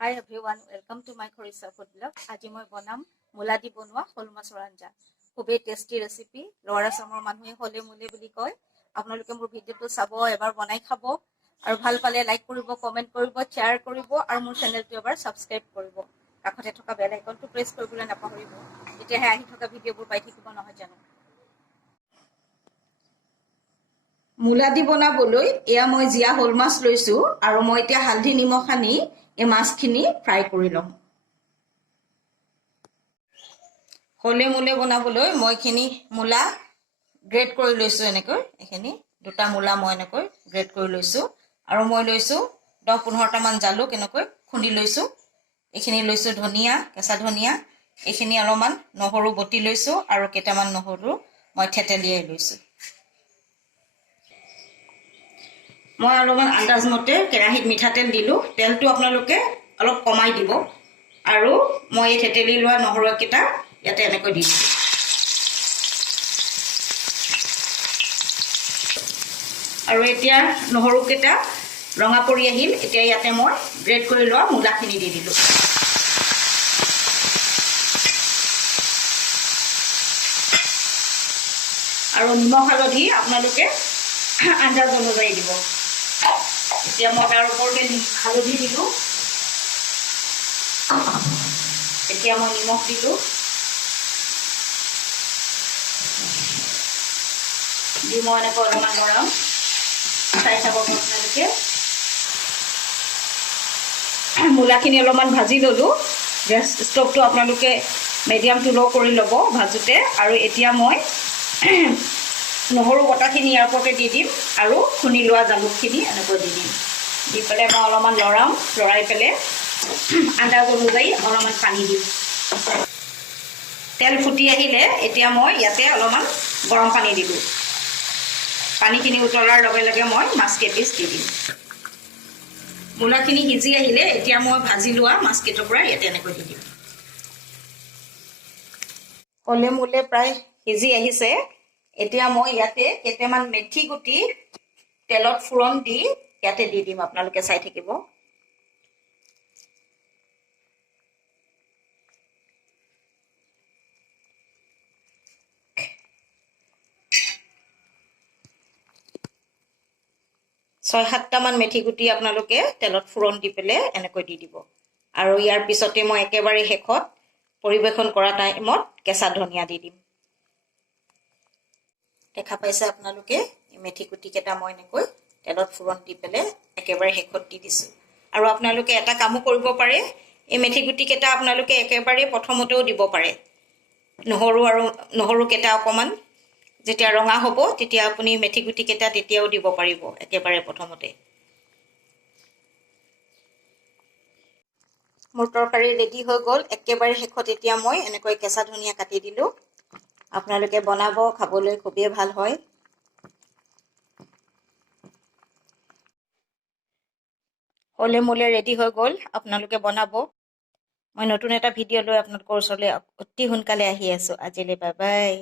Hi everyone, welcome to my Khorisafoodvlog. আজি মই বনাম মুলা দি বনোৱা শল মাছৰ আঞ্জা। খুবেই টেষ্টি ৰেচিপি। লৰা চামৰ মানুহে হলে মুলে বুলি কয়। আপোনালোকে মোৰ ভিডিঅ'টো চাব, এবাৰ বনাই খাব আৰু ভাল পালে লাইক কৰিব, কমেন্ট কৰিব, শ্বেয়াৰ কৰিব আৰু মোৰ চেনেলটো এবাৰ সাবস্ক্ৰাইব কৰিব। কাষতে থকা বেল আইকনটো প্ৰেছ কৰিবলৈ নাপাহৰিব। তেতিয়াহে আহি থকা ভিডিঅ'বোৰ পাই থাকিব নহয় জানো। মুলা দি বনাবলৈ এয়া মই জিয়া হল মাছ লৈছো আৰু মই এতিয়া হালধি নিমখ সানি এই মাছখিনি ফ্ৰাই কৰি লম। হলে মুলে বনাবলৈ মই খিনি মুলা গ্ৰেট কৰি লৈছো এনেকৈ। এখিনি দুটা মুলা মই এনেকৈ গ্ৰেট কৰি লৈছো আৰু মই লৈছো 10-15টা মান জালুক এনেকৈ খুন্দি লৈছো। এখিনি লৈছো ধনিয়া, কেঁচা ধনিয়া, এখিনি অলপমান নহৰু বটি লৈছো আৰু কেইটামান নহৰু মই থেতেলিয়াই লৈছো। মই অলপমান আন্দাজ মতে কেৰাহীত মিঠাতেল দিলো। তেলটো আপোনালোকে অলপ কমাই দিব আৰু মই এই থেতেলি লোৱা নহৰু কেইটা ইয়াতে এনেকৈ দি দিম। আৰু এতিয়া নহৰু কেইটা ৰঙা পৰি আহিল। এতিয়া ইয়াতে মই গ্ৰেট কৰি লোৱা মুলাখিনি দি দিলো। আৰু নিমখ হালধি আপোনালোকে আন্দাজ অনুযায়ী দিব। এতিয়া মই তাৰ ওপৰতে হালধি দিলো। এতিয়া মই নিমখ দিলো। দি মই এনেকৈ অলপমান লৰাম। চাই চাব আপোনালোকে। মুলাখিনি অলপমান ভাজি ললো। গেছ ষ্টভটো আপোনালোকে মিডিয়াম টু ল' কৰি ল'ব ভাজোতে। আৰু এতিয়া মই নহৰু বটাখিনি ইয়াৰ ওপৰতে দি দিম আৰু খুন্দি লোৱা জালুকখিনি এনেকৈ দি দিম। দি পেলাই মই অলপমান লৰাম। লৰাই পেলাই আন্দাজ অনুযায়ী অলপমান পানী দিম। তেল ফুটি আহিলে এতিয়া মই ইয়াতে অলপমান গৰম পানী দিলোঁ। পানীখিনি উতলাৰ লগে লগে মই মাছ কেইপিচ দি দিম। মুলাখিনি সিজি আহিলে এতিয়া মই ভাজি লোৱা মাছ কেইটাৰ পৰা ইয়াতে এনেকৈ দি দিম। হলে মুলে প্ৰায় সিজি আহিছে। এতিয়া মই ইয়াতে কেইটামান মেথি গুটি তেলত ফুৰণ দি ইয়াতে দি দিম। আপোনালোকে চাই থাকিব। ছয় 7টা মান মেথি গুটি আপোনালোকে তেলত ফুৰণ দি পেলাই এনেকৈ দি দিব। আৰু ইয়াৰ পিছতে মই একেবাৰে শেষত পৰিবেশন কৰা টাইমত কেঁচা ধনিয়া দি দিম। দেখা পাইছে আপোনালোকে মেথি গুটি কেইটা মই এনেকৈ তেলত ফুৰণ দি পেলাই একেবাৰে শেষত দি দিছো। আৰু আপোনালোকে এটা কামো কৰিব পাৰে। এই মেথি গুটি কেইটা আপোনালোকে একেবাৰে প্ৰথমতেও দিব পাৰে। নহৰু কেইটা অকমান যেতিয়া ৰঙা হ'ব তেতিয়া আপুনি মেথি গুটি কেইটা তেতিয়াও দিব পাৰিব একেবাৰে প্ৰথমতে। মোৰ তৰকাৰী ৰেডি হৈ গ'ল। একেবাৰে শেষত এতিয়া মই এনেকৈ কেঁচা ধনিয়া কাটি দিলো। আপোনালোকে বনাব, খাবলৈ খুবেই ভাল হয়। হলে মুলে ৰেডি হৈ গ'ল। আপোনালোকে বনাব। মই নতুন এটা ভিডিঅ' লৈ আপোনালোকৰ ওচৰলৈ অতি সোনকালে আহি আছো। আজিলৈ বাই বাই।